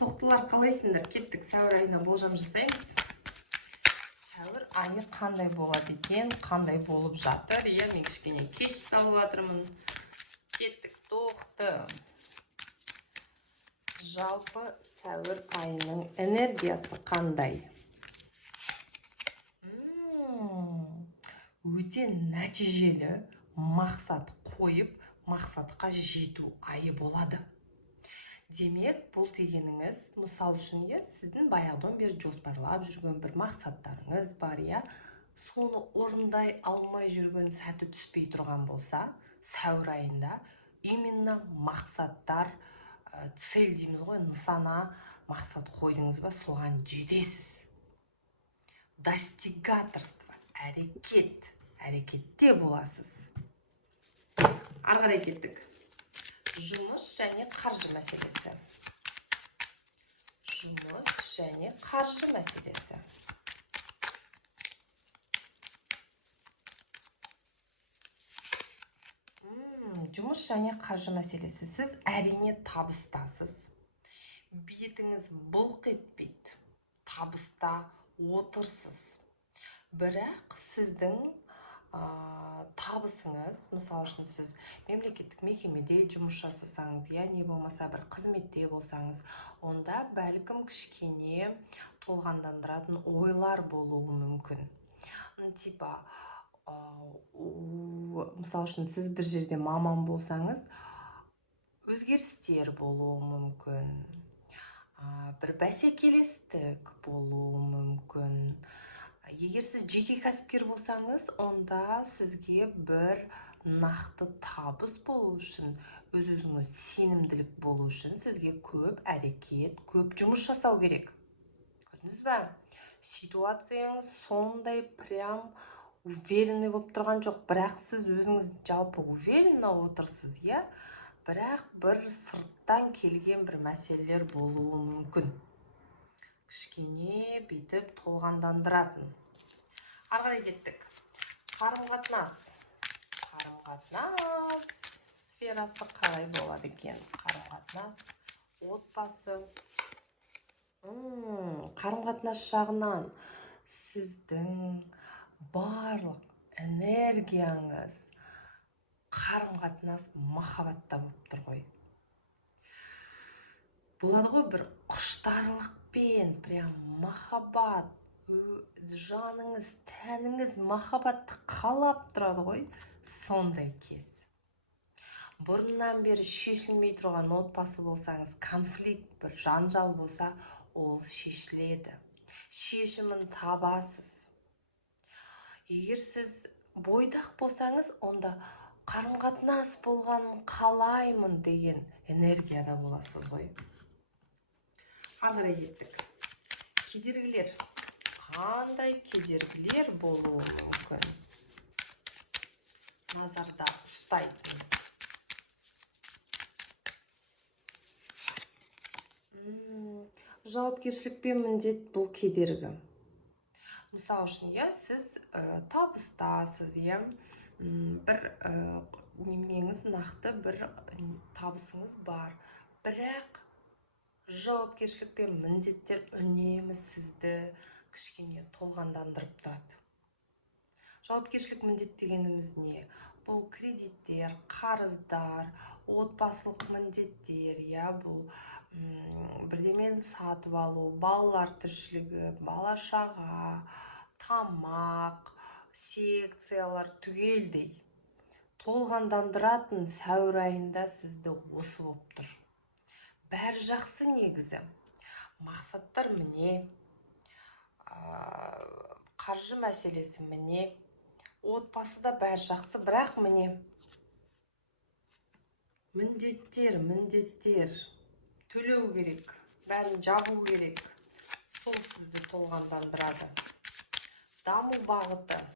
Тоқтылар, қалайсыңдар? Кеттік, сәуір айына болжам жасаймыз. Сәуір айы қандай болады екен, қандай болып жатыр? Мен кішкене кеш салып жатырмын. Кеттік, тоқты. Жалпы сәуір айының энергиясы қандай? Өте нәтижелі мақсат қойып, мақсатқа жету айы болады. Демек, бұл дегеніңіз, мысал үшін, сіздің баяғыдан бері жоспарлап жүрген бір мақсаттарыңыз бар, соны орындай алмай жүрген сәті түспей тұрған болса, сәуір айында именно мақсаттар, цель дейміз ғой, нысана мақсат қойдыңыз ба, соған жетесіз. Достигаторство, әрекетте боласыз. Ары қарай кеттік. Жұмыс және қаржы мәселесі. Жұмыс және қаржы мәселесі. Жұмыс және қаржы мәселесі. Сіз әрине табыстасыз. Бетіңіз бұлқ етпейді. Табыста отырсыз. Бірақ сіздің табысыңыз, мысал үшін сіз мемлекеттік мекемеде жұмыс жасасаңыз, не болмаса бір қызметте болсаңыз, онда бәлкім кішкене толғандандыратын ойлар болуы мүмкін. Мысал үшін сіз бір жерде маман болсаңыз, өзгерістер болуы мүмкін. Бір бәсекелестік болуы мүмкін. Егер сіз жеке кәсіпкер болсаңыз, онда сізге бір нақты табыс болу үшін, өз-өзіңіз сенімділік болу үшін сізге көп әрекет, көп жұмыс жасау керек. Көрдіңіз бе? Ситуацияңыз сондай прям уверенный болып тұрған жоқ, бірақ сіз өзіңіз жалпы уверенно отырсыз, бірақ бір сырттан келген бір мәселелер болуы мүмкін. Кішкене бетіп толғандандыратын. Ары қарай кеттік. Қарым-қатынас. Қарым-қатынас сферасы қалай болады екен? Қарым-қатынас, отбасы. Қарым-қатынас жағынан сіздің барлық энергияңыз қарым-қатынас махаббатта болып тұр ғой. Болады ғой бір құштарлықпен, прям махаббат, жаныңыз, тәніңіз махаббатты қалап тұрады ғой, сондай кез. Бұрыннан бері шешілмей тұрған отбасы болсаңыз, конфликт, бір жанжал болса, ол шешіледі. Шешімін табасыз. Егер сіз бойдақ болсаңыз, онда қарым-қатынас болғанын қалаймын деген энергияда боласыз ғой. Ары қарай кеттік. Кедергілер. Қандай кедергілер болуы мүмкін? Назарда ұстайтын. Жауапкершілік пен міндет бұл кедергі. Мысал үшін, сіз табыстасыз, бір немеңіз нақты бір табысыңыз бар, бірақ жауапкершілік пен міндеттер үнемі сізді кішкене толғандандырып тұрады. Жауапкершілік міндет дегеніміз не? Бұл кредиттер, қарыздар, отбасылық міндеттер, бұл бірдемен сатып алу, балалар тіршілігі, бала-шаға, тамақ, секциялар түгелдей толғандандыратын сәуір айында сізді осы болып тұр. Бәрі жақсы негізі. Мақсаттар міне, қаржы мәселесі міне, отбасыда бәрі жақсы, бірақ міне, міндеттер төлеу керек, бәрін жабу керек. Сол сізді толғандандырады. Даму бағыты.